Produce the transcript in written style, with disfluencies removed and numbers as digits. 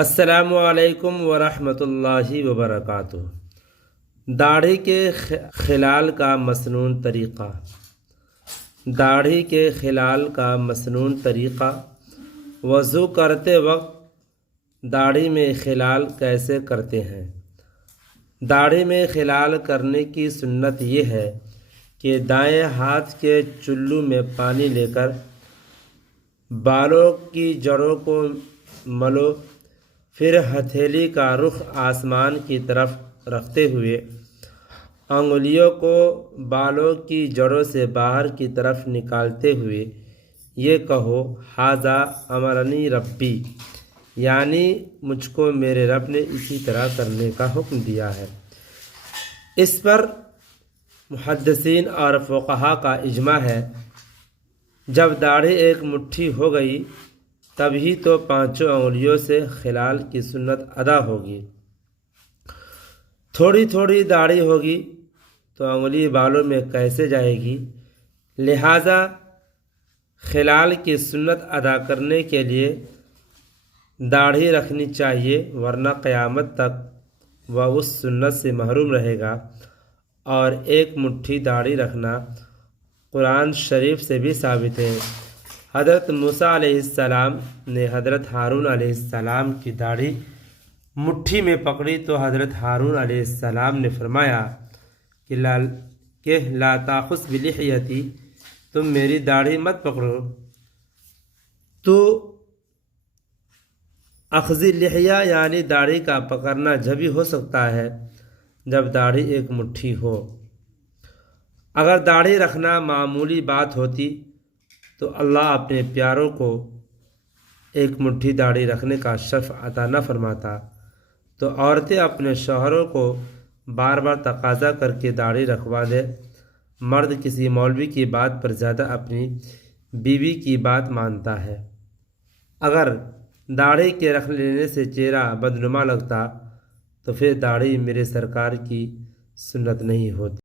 السلام علیکم ورحمۃ اللہ وبرکاتہ۔ داڑھی کے خلال کا مسنون طریقہ۔ داڑھی کے خلال کا مسنون طریقہ۔ وضو کرتے وقت داڑھی میں خلال کیسے کرتے ہیں؟ داڑھی میں خلال کرنے کی سنت یہ ہے کہ دائیں ہاتھ کے چلو میں پانی لے کر بالوں کی جڑوں کو ملو، پھر ہتھیلی کا رخ آسمان کی طرف رکھتے ہوئے انگلیوں کو بالوں کی جڑوں سے باہر کی طرف نکالتے ہوئے یہ کہو، ھذا امرنی ربی، یعنی مجھ کو میرے رب نے اسی طرح کرنے کا حکم دیا ہے۔ اس پر محدثین اور فقہا کا اجماع ہے۔ جب داڑھی ایک مٹھی ہو گئی تبھی تو پانچوں انگلیوں سے خلال کی سنت ادا ہوگی۔ تھوڑی تھوڑی داڑھی ہوگی تو انگلی بالوں میں کیسے جائے گی؟ لہذا خلال کی سنت ادا کرنے کے لیے داڑھی رکھنی چاہیے، ورنہ قیامت تک وہ اس سنت سے محروم رہے گا۔ اور ایک مٹھی داڑھی رکھنا قرآن شریف سے بھی ثابت ہے۔ حضرت موسیٰ علیہ السلام نے حضرت ہارون علیہ السلام کی داڑھی مٹھی میں پکڑی تو حضرت ہارون علیہ السلام نے فرمایا کہ لا تاخذ بلحیتی، تم میری داڑھی مت پکڑو۔ تو اخذ اللحیہ یعنی داڑھی کا پکڑنا جبھی ہو سکتا ہے جب داڑھی ایک مٹھی ہو۔ اگر داڑھی رکھنا معمولی بات ہوتی تو اللہ اپنے پیاروں کو ایک مٹھی داڑھی رکھنے کا شرف عطا نہ فرماتا، تو عورتیں اپنے شوہروں کو بار بار تقاضا کر کے داڑھی رکھوا دے۔ مرد کسی مولوی کی بات پر زیادہ اپنی بیوی کی بات مانتا ہے۔ اگر داڑھی کے رکھ لینے سے چہرہ بدنما لگتا تو پھر داڑھی میرے سرکار کی سنت نہیں ہوتی۔